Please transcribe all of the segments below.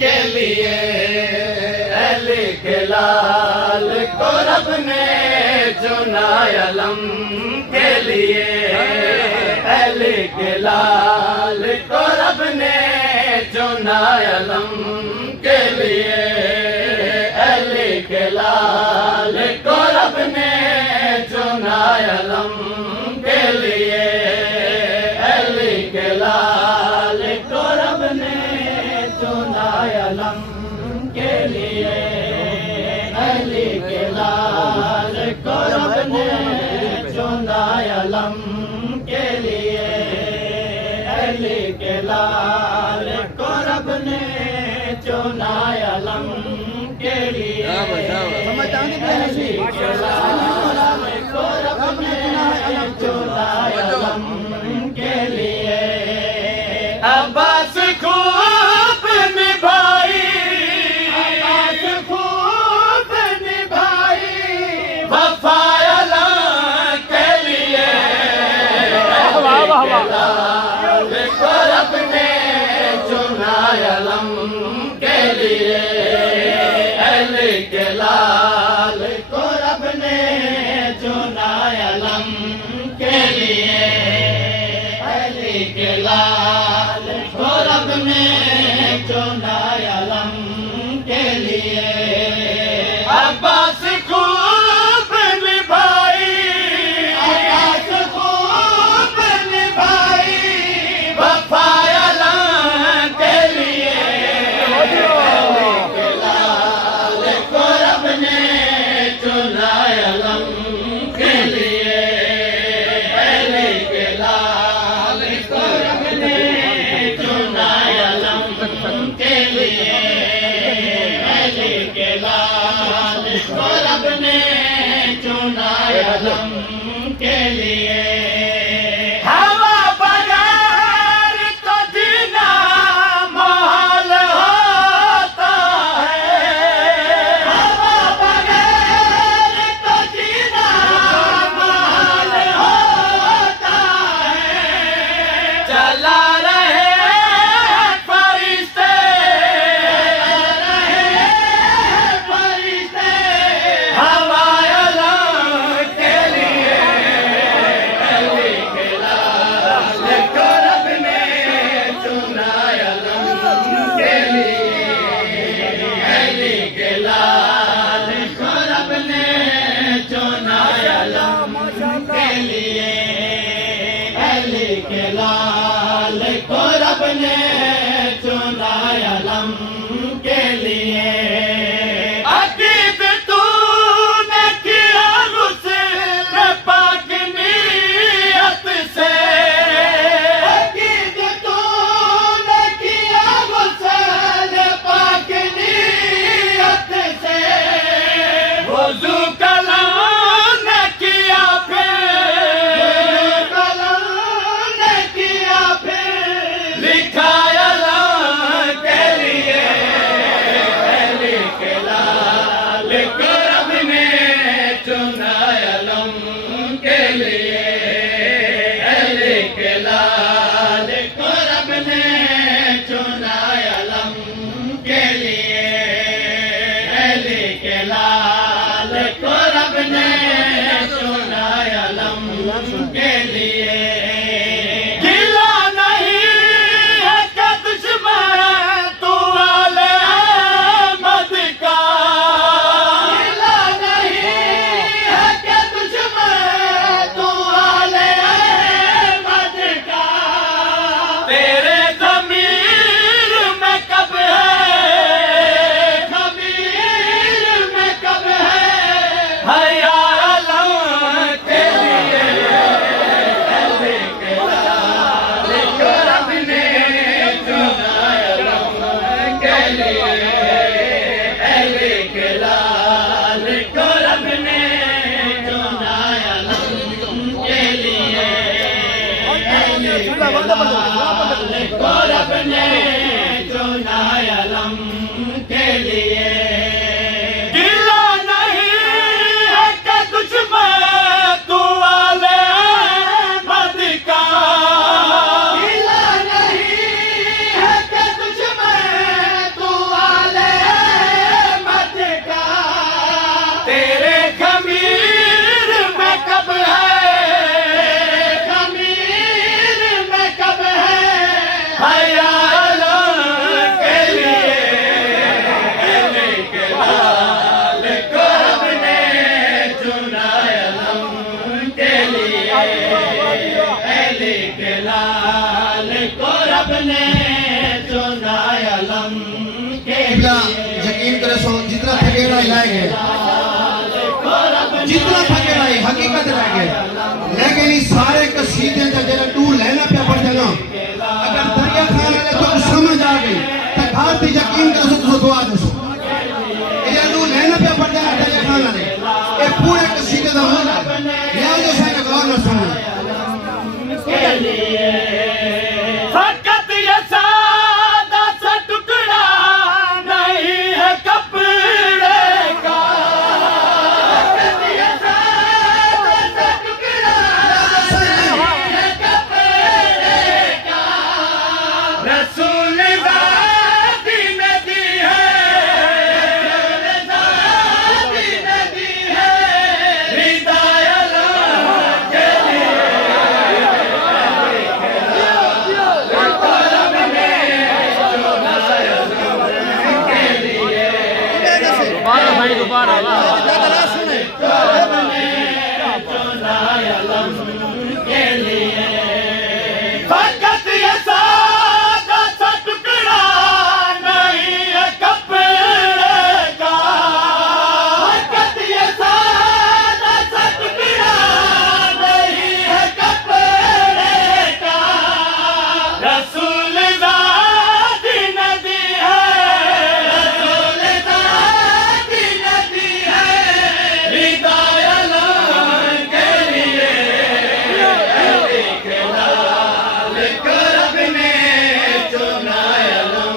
के लिए अली के लाल को रब ने चुना अलम के लिए अली के लाल को रब ने चुना अलम के लिए अली के लाल को रब ने चुना अलम के लिए अली के लाल को रब ने चुना अलम के लिए अली के लाल को रब ने चुना अलम के लिए अली के लाल को रब ने चुना अलम के लिए अली के लाल को रब ने चुना अलम के लिए अब्बास खूब निभाई अब्बास खूब निभाई वफा अल्लाह के लिए लाल को रब ने चुना अलम के लिए अली के लाल को रब ने चुना अलम के लिए अली के लाल को रब ने चुना अलम के लिए अब्बास खूब निभाई अब्बास खूब निभाई वफा अल्लाह के लिए अली के लाल को रब ने चुना अलम के लिए अली के लाल को रब ने चुना अलम के लिए अली के लाल को रब ने चुना अलम के लिए हवा बगैर तो जीना महल होता है हवा बगैर तो जीना महल होता है चला रहे फरिश्ते चला रहे फरिश्ते हवा अल्लाह के लिए अली के लाल को रब ने चुना अलम के लिए अली के लाल को रब ने चुना अलम के लिए अली के लाल को रब ने चुना अलम के लिए अकीद तूने किया गुस्ल पाक नियत से अकीद तूने किया गुस्ल पाक नियत से वुज़ू कलाम ने किया फिर कलाम ने किया फिर लिखा अल्लाह के लिए अली के लाल को रब ने चुना अलम के लिए अली के लाल को रब ने चुना अलम के लिए अली के लाल को रब ने चुना अलम के लिए गिला नहीं है कि दुश्मन तू वाले अहमद का गिला नहीं है कि दुश्मन तू वाले अहमद का तेरे ज़मीर में कब है ज़मीर में कब है हया अल्लाह के लिए अली के लाल को रब ने चुना अलम के लिए अली के लाल को रब ने चुना अलम के लिए अली के लाल को रब ने चुना अलम के लिए गिला नहीं है कि दुश्मन तू वाले अहमद का गिला नहीं है कि दुश्मन तू किबला यकीन करे सो जितना थकेड़ा लाएंगे, जितना थकेड़ा है हकीकत लाएंगे, लेकिन इस सारे कसीदे का जरा तू लेना पे पड़ जाना। अगर दरिया खान वाले तो समझ आ गई तो घर पे यकीन करे सो दुआ दो सो ये तू लेना पे पड़ जाना दरिया खान वाले ये पूरे कसीदे का मूल है। या जो सारे गौर न समझ फकत ये सादा सा टुकड़ा नहीं है कपड़े का, फकत ये सादा सा टुकड़ा नहीं है कपड़े का, रसूल ज़ाती ने दी है, रसूल ज़ाती ने दी है, हिदायत के लिए दोबारा फकत ये सादा सा टुकड़ा नहीं है कपड़े का, फकत ये सादा सा टुकड़ा नहीं है कपड़े का, रसूल ज़ाती ने दी है, रसूल ज़ाती ने दी है, हिदायत के लिए लाल करब ने चुनाया लम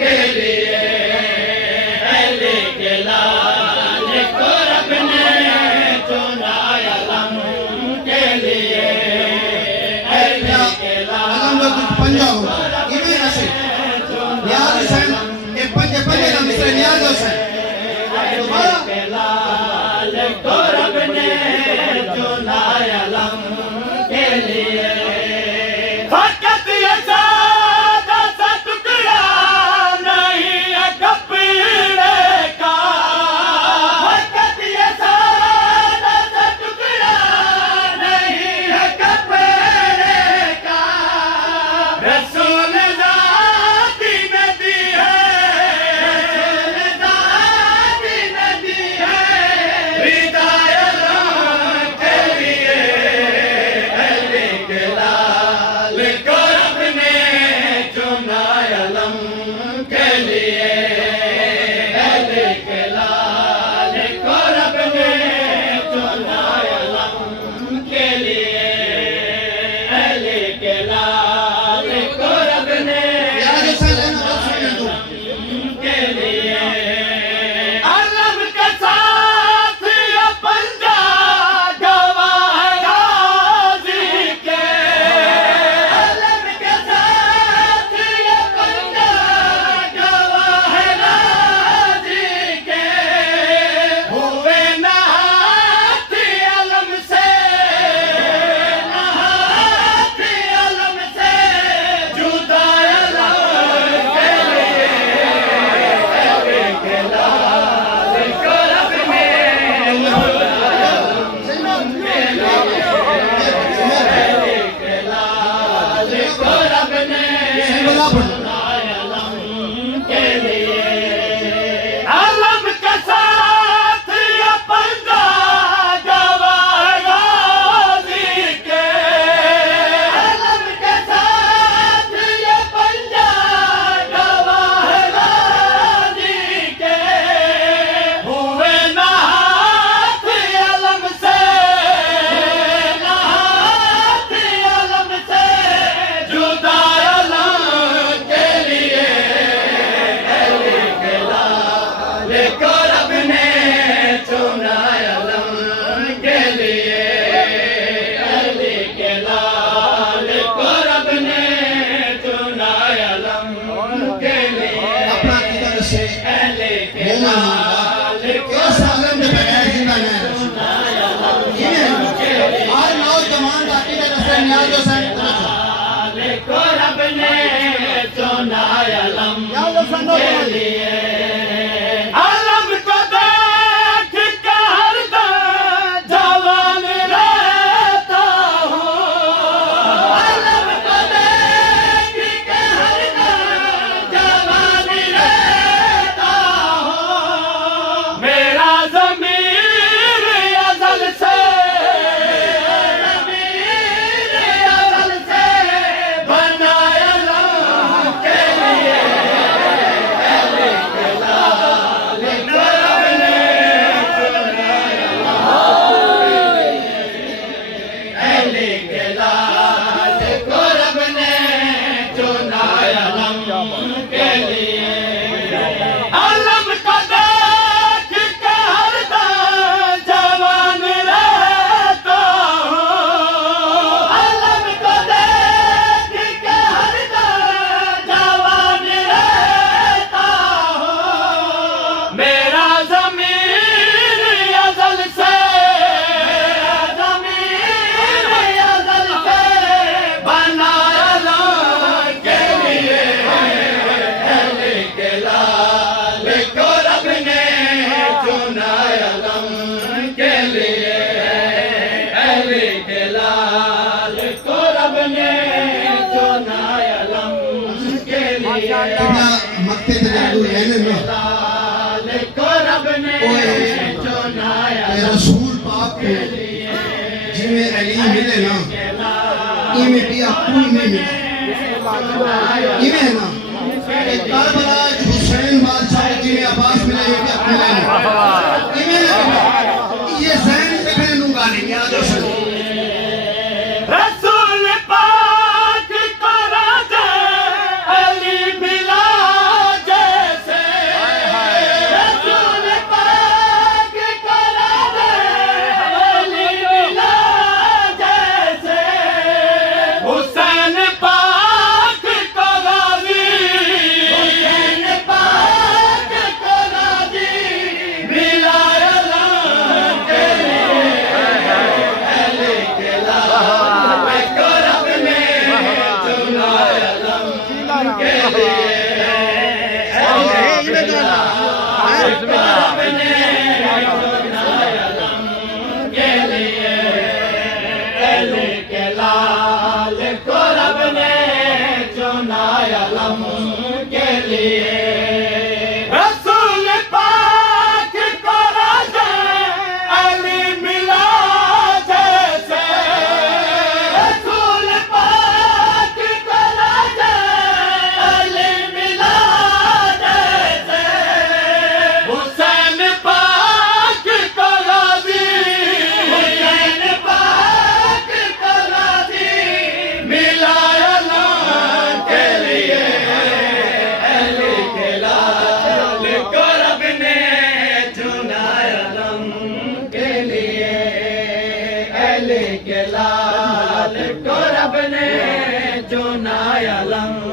के लिए, अहले के लाल करब ने चुनाया लम के लिए, अहले के आलम लोग कुछ पंजा हो इमे नसे नियाज हुसैन ये पंजे पंजे ना मिसरे नियाज हुसैन दोबारा लाल करब ने चुनाया लम के लिए, फकत ये सादा सा टुकड़ा नहीं है कपड़े का, फकत ये सादा सा टुकड़ा नहीं है कपड़े का, रसूल ज़ाती ने दी है, रसूल ज़ाती ने दी है, हिदायत के लिए, अहले के लाल करब ने चुनाया लम के लिए, अहले के लाल करब ने चुनाया लम के लिए, अहले के लाल करब ने नियाज हुसैन लेना तो सुन तू के लिए, अलम के साथ ये पंजा गवाह गाजी के, अलम के साथ ये पंजा गवाह गाजी के, हुए ना हाथ अलम से, ना हाथ अलम से जुदा अलम के लिए, के लाल करब ने के लाल करब ने सिंबला पढ़ के लिए, अलम के साथ ये पंजा गवाह गाजी के, अलम के साथ ये पंजा गवाह गाजी के, हुए ना हाथ अलम से, ना हाथ अलम से जुदा अलम के लिए, अहले के लाल करब ने चुनाया लम के लिए, अहले के लाल करब ने चुनाया लम के लिए, अपना किधर से अहले के मोमिन लाल इस आलम के बगैर जिंदा नहीं ये हर नौजवान का किधर से नियाज हुसैन लाल करब ने चुनाया लम के लिए, अलम को देख के हरदम जवान रहता हूँ, अलम को देख के हरदम जवान तू लेने ना लाल को रब ने चुनाया रसूल पाक को जिमें अली मिले ना इमें भी कोई नहीं मिले इमें ना करबला हुसैन बादशाह जिमें अब्बास मिले ये भी मिले इमें ना ये ज़हन देखने नू गाली याद रखो रसूल पाक को राजा अली मिला जैसे रसूल पाक को राजा अली मिला जैसे हुसैन पाक को गाजी हुसैन पाक को गाजी मिला लाल को रब ने चुनाया लम के लिए रसूल पाक को राजा अली मिला जैसे रसूल पाक को राजा अली मिला जैसे हुसैन पाक को गाजी हुसैन पाक को गाजी मिलाया लाल के लिए अली के लाल को रब ने चुनाया लम के लिए अली के लाल को रब ने चुनाया लम